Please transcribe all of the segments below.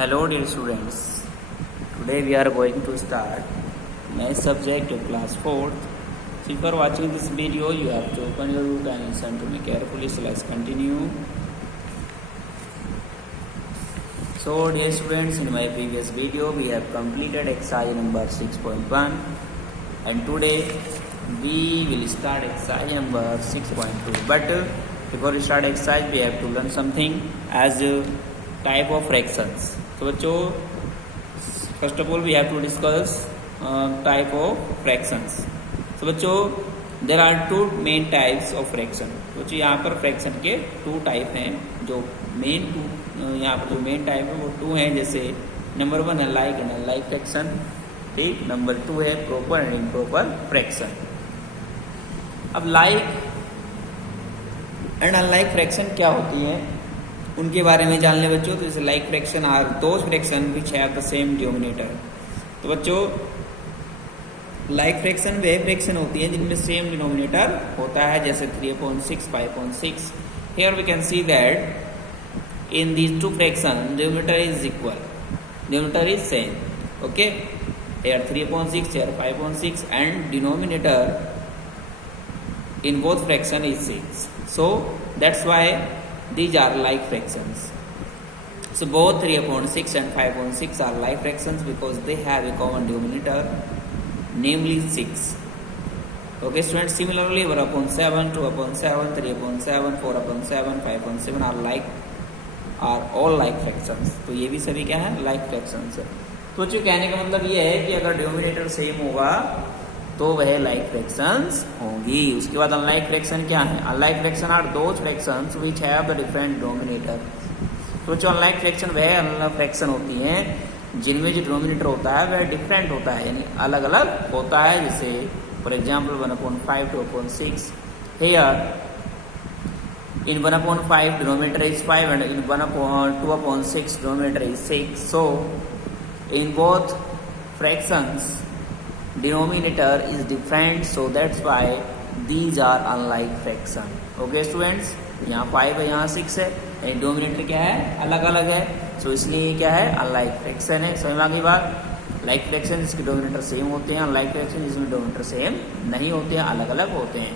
Hello dear students, today we are going to start my subject of class 4th. So if you are watching this video, you have to open your book and listen to me carefully. So let's continue. So dear students, in my previous video we have completed exercise number 6.1 and today we will start exercise number 6.2. But before we start exercise, we have to learn something as type of fractions. So बच्चों, first of all we have to discuss type of fractions. So बच्चों, there are two main types of fraction. तो बच्चों यहाँ पर fraction के two type हैं. जो main two यहाँ पर जो main type है वो two हैं. जैसे number 1 है like and unlike fraction, ठीक. number 2 है proper and improper fraction. अब like and unlike fraction क्या होती है उनके बारे में जान ले बच्चों. तो जैसे like fraction are those fraction which have the same denominator. तो बच्चों लाइक फ्रैक्शन वे फ्रैक्शन होती है जिनमें सेम डिनोमिनेटर होता है, जैसे 3/6, 5/6. Here we can see that in these two fraction denominator is equal, denominator is same. Okay, here 3/6, here 5/6 and denominator in both fraction is 6. So that's why these are like fractions. So both 3/6 and 5/6 are like fractions because they have a common denominator, namely 6. Okay students, similarly 1/7, 2/7, 3/7, 4/7, 5/7 are all like fractions. तो ये भी सभी क्या है, like fractions है. तो जो कहने का मतलब ये है कि अगर डिनोमिनेटर सेम होगा तो वह लाइक फ्रैक्शंस होंगी. उसके बाद अनलाइक फ्रैक्शन क्या है? Unlike fraction are those fractions which have the different denominator. तो जो अनलाइक फ्रैक्शन वह अनलाइक फ्रैक्शन होती हैं जिनमें जो डिनोमिनेटर होता है वह डिफरेंट होता है, यानी अलग अलग होता है. जैसे for example 1/5, 2/6. Here in 1/5 denominator is 5 and in 2/6 denominator is 6. So in both fractions denominator is different, so that's why these are unlike fraction. Okay students, यहाँ 5 है, यहाँ 6 है, डिनोमिनेटर क्या है, अलग अलग है. सो इसलिए क्या है, अनलाइक फ्रैक्शन है. समझ में आ गई बात. लाइक फ्रैक्शन जिसके डिनोमिनेटर सेम होते हैं, अनलाइक फ्रैक्शन जिसमें डिनोमिनेटर सेम नहीं होते हैं, अलग अलग होते हैं.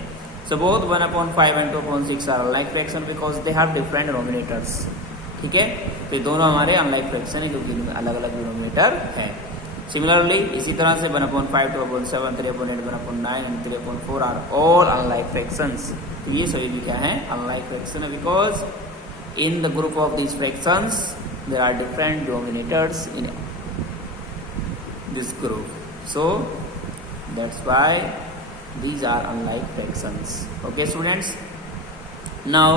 So both 1/5 and 2/6 are unlike fraction because they have different denominators. ठीक है, तो दोनों हमारे अनलाइक फ्रैक्शन है क्योंकि इनमें अलग अलग डिनोमिनेटर है. सिमिलरली इसी तरह से 1/5, 2/7, 3/8, 1/9 and 3/4 are all unlike fractions. तो ये सभी भी क्या है, अनलाइक फ्रैक्शन है because in the group of these fractions there are different denominators in this group. So that's why these are unlike fractions. Okay students, now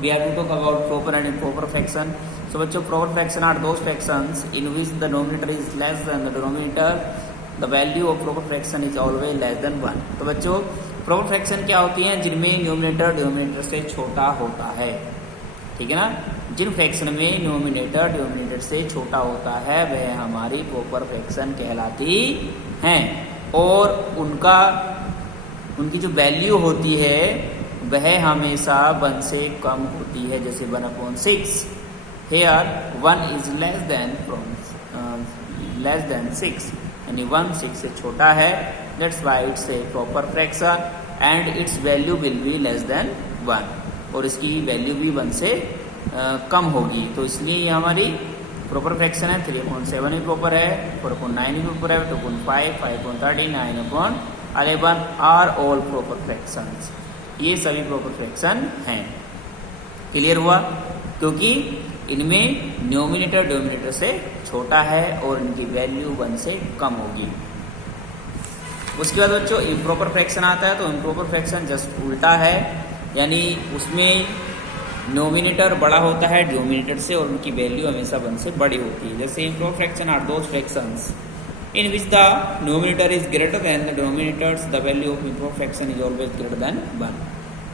we have to talk about proper and improper fraction. So बच्चों, proper fraction are those fractions in which the denominator is less than the denominator. The value of proper fraction is always less than 1. तो बच्चों proper fraction क्या होती हैं, जिनमें numerator denominator से छोटा होता है. ठीक है ना, जिन फ्रैक्शन में न्यूमिनेटर डिनोमिनेटर से छोटा होता है वह हमारी proper fraction कहलाती हैं. और उनकी जो वैल्यू होती है वह हमेशा 1 से कम होती है. जैसे 1/6. हेयर 1 इज लेस देन 6, यानी 1 6 से छोटा है. That's why it's a proper fraction and it's value will be less than 1, और इसकी वैल्यू भी 1 से कम होगी. तो इसलिए ये हमारी प्रॉपर फ्रैक्शन है. 3/7 भी प्रॉपर है, 4/9 भी प्रॉपर है, 2/5, 5/30, 9/11 आर ऑल प्रॉपर फ्रैक्शंस. ये सभी प्रॉपर फ्रैक्शन हैं. क्लियर हुआ? क्योंकि इनमें न्यूमिनेटर डिनोमिनेटर से छोटा है और इनकी वैल्यू 1 से कम होगी. उसके बाद बच्चों इम्प्रॉपर फ्रैक्शन आता है. तो इम्प्रॉपर फ्रैक्शन जस्ट उल्टा है, यानी उसमें न्यूमिनेटर बड़ा होता है डिनोमिनेटर से और उनकी वैल्यू हमेशा 1 से बड़ी होती है. जैसे improper fraction are those fractions in which the numerator is greater than the denominators, the value of improper fraction is always greater than 1.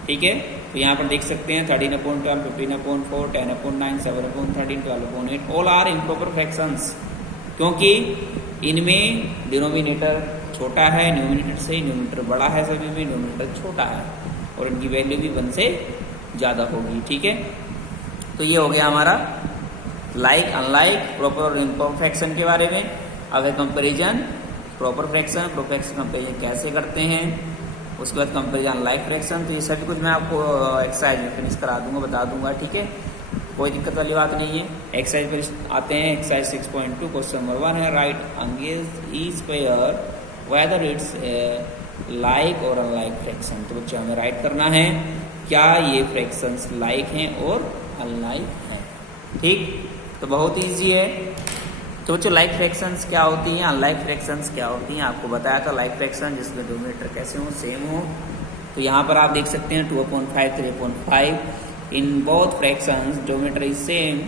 ठीक है, तो यहाँ पर देख सकते हैं 13/12, 15/4, 10/9, 7/13, 12/8 all are improper fractions. क्योंकि इनमें डिनोमिनेटर छोटा है न्यूमिनेटर से, न्यूमिनेटर बड़ा है सभी में, डिनोमिनेटर छोटा है और इनकी वैल्यू भी 1 से ज़्यादा होगी. ठीक है, तो ये हो गया हमारा लाइक अनलाइक प्रॉपर और इम्प्रॉपर फ्रैक्शन के बारे में। अब है कंपेरिजन प्रॉपर फ्रैक्शन, प्रोफ्रैक्शन कंपेरिजन कैसे करते हैं, उसके बाद कंपेरिजन लाइक फ्रैक्शन। तो ये सभी कुछ मैं आपको एक्सरसाइज में फिनिश करा दूंगा, बता दूंगा, ठीक है, कोई दिक्कत वाली बात नहीं है। एक्सरसाइज पर आते हैं। एक्सरसाइज 6.2 क्वेश्चन नंबर 1 है, राइट अंगेज each pair whether it's like और अनलाइक फ्रैक्शन। तो बच्चों हमें राइट करना है क्या ये फ्रैक्शंस लाइक हैं और अनलाइक हैं, ठीक। तो बहुत ईजी है। तो बच्चों लाइक फ्रैक्शंस क्या होती हैं, अनलाइक फ्रैक्शंस क्या होती हैं, आपको बताया था। लाइक फ्रैक्शन जिसमें डिनोमिनेटर कैसे हो, सेम हो। तो यहाँ पर आप देख सकते हैं 2/5, 3/5 in both fractions denominator is same,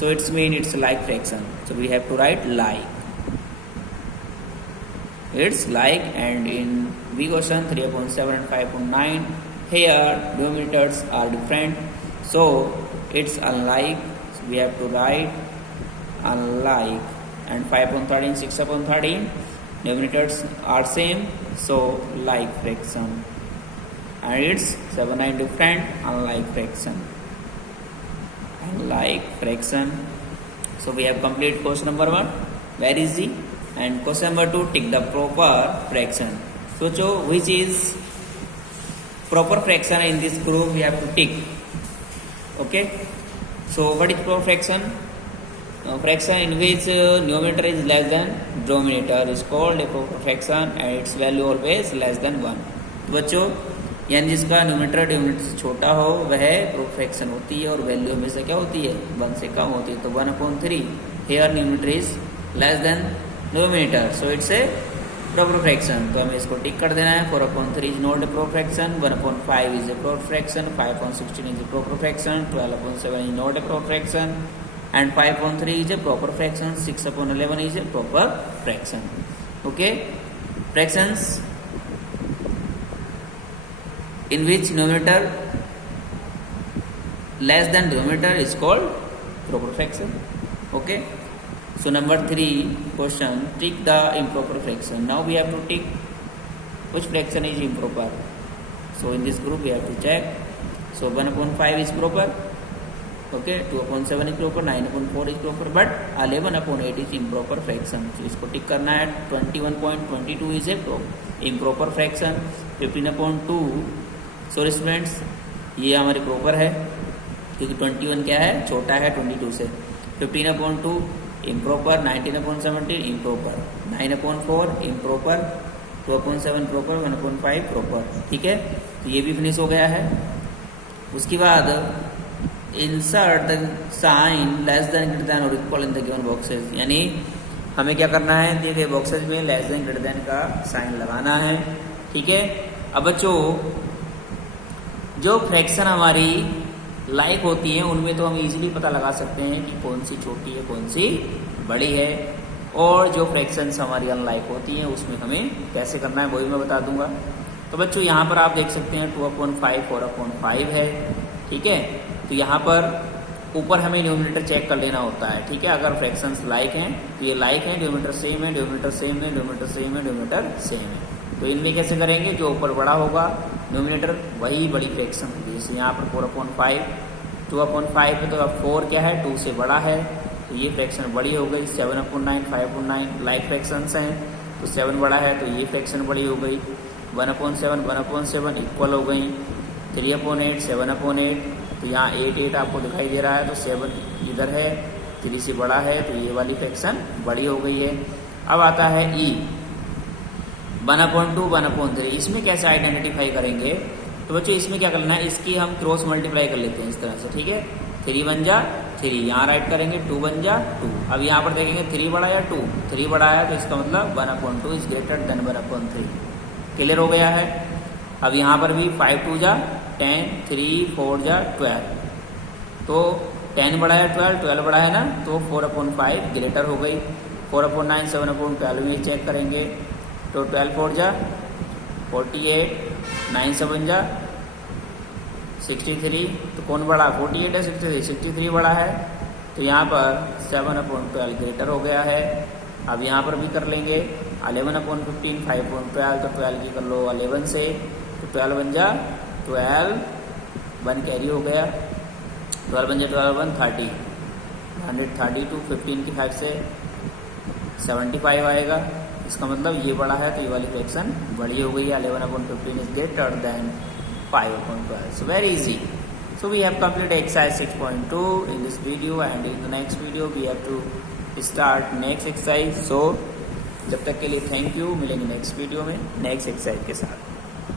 so it's mean it's like fraction. So we have to write like, it's like, and in B question 3/7 and 5/9 here denominators are different, so it's unlike, so we have to write unlike. And 5/13 6/13 denominators are same, so like fraction. And it's 7/9 different, unlike fraction, unlike fraction. So we have complete question number 1, very easy. And question number 2, tick the proper fraction. So which is proper fraction in this group we have to tick. Okay. So what is proper fraction? Fraction in which numerator is less than denominator is called a proper fraction and its value always less than 1. तो बच्चों यानी जिसका numerator denominator से छोटा हो वह proper fraction होती है और वैल्यू हमेशा क्या होती है 1 से कम होती है। तो 1/3 here numerator is less than denominator, so it's a proper fraction. तो हमें इसको टिक कर देना है। 4/3 is not a proper fraction, 1/5 is a proper fraction, 5/16 is a proper fraction, 12/7 is not a proper fraction and 5/3 is a proper fraction, 6/11 is a proper fraction. Okay, fractions in which denominator less than denominator is called proper fraction. Okay, so number 3 question, tick the improper fraction. Now we have to tick which fraction is improper. So in this group we have to check. So 1/5 is proper, okay, 2/7 is proper, 9/4 is proper, but 11/8 is improper fraction. So इसको टिक करना है। 21.22 is a improper fraction, 15/2, sorry students ये हमारी proper है क्योंकि 21 क्या है छोटा है 22 से। 15/2 improper, 19/17 improper, 9/4 improper, 2/7 proper, 1/5 proper, ठीक है। तो ये भी फिनिश हो गया है। उसके बाद insert the sign less than greater than और equal in the given boxes, यानी हमें क्या करना है दिए गए बॉक्सेस में लेस देन ग्रेटर देन का साइन लगाना है, ठीक है। अब बच्चों जो फ्रैक्शन हमारी लाइक होती हैं उनमें तो हम इजीली पता लगा सकते हैं कि कौन सी छोटी है कौन सी बड़ी है, और जो फ्रैक्शंस हमारी अनलाइक होती हैं उसमें हमें कैसे करना है वही मैं बता दूंगा। तो बच्चों यहाँ पर आप देख सकते हैं 2/5 4/5 है, ठीक है। तो यहाँ पर ऊपर हमें डिनोमिनेटर चेक कर लेना होता है, ठीक है। अगर फ्रैक्शंस लाइक हैं तो ये लाइक है, डिनोमिनेटर सेम है, डिनोमिनेटर सेम है, डिनोमिनेटर सेम है, डिनोमिनेटर सेम है। तो इनमें कैसे करेंगे, जो ऊपर बड़ा होगा डिनोमिनेटर वही बड़ी फ्रैक्शन होगी। जैसे यहाँ पर 4/5 2/5 है तो अब 4 क्या है 2 से बड़ा है, तो ये फ्रैक्शन बड़ी हो गई। 7/9 5/9 लाइक फ्रैक्शंस हैं, तो 7 बड़ा है तो ये फ्रैक्शन बड़ी हो गई। 1/7 1/7 इक्वल हो गई। 3/8 7/8, तो यहाँ 8 आपको दिखाई दे रहा है, तो 7 इधर है, 3 से बड़ा है, तो ये वाली फ्रैक्शन बड़ी हो गई है। अब आता है ई 1/2 1/3, इसमें कैसे आइडेंटिफाई करेंगे। तो बच्चों इसमें क्या करना है, इसकी हम क्रॉस मल्टीप्लाई कर लेते हैं इस तरह से, ठीक है। 3 1 जा 3, यहाँ राइट करेंगे 2 1 जा 2। अब यहाँ पर देखेंगे 3 बड़ा या 2, 3 बड़ा है तो इसका मतलब 1/2 इज ग्रेटर देन 1/3, क्लियर हो गया है। अब यहाँ पर भी 5 2 जा 10, 3 4 जा 12, तो 10 बड़ा है 12 बड़ा है ना, तो 4/5 ग्रेटर हो गई। 4/9 7/12 में चेक करेंगे, तो 12 4 जा 48, 9 7 जा 63, तो कौन बड़ा 48 है 63 बड़ा है, तो यहाँ पर 7/12 ग्रेटर हो गया है। अब यहाँ पर भी कर लेंगे 11/15 5/12, तो 12 की कर लो 11 से, तो 12 बन जा 12, 1 कैरी हो गया, 12 बन जा 12 1 30, 132 15 की 5 से 75 आएगा। इसका मतलब ये बड़ा है तो ये वाली फ्रैक्शन बड़ी हो गई है। 11/15 is greater than 5/12। So very easy. So we have completed exercise 6.2 in this video, and in the next video we have to start next exercise. So जब तक के लिए थैंक यू, मिलेंगे नेक्स्ट वीडियो में नेक्स्ट एक्सरसाइज के साथ।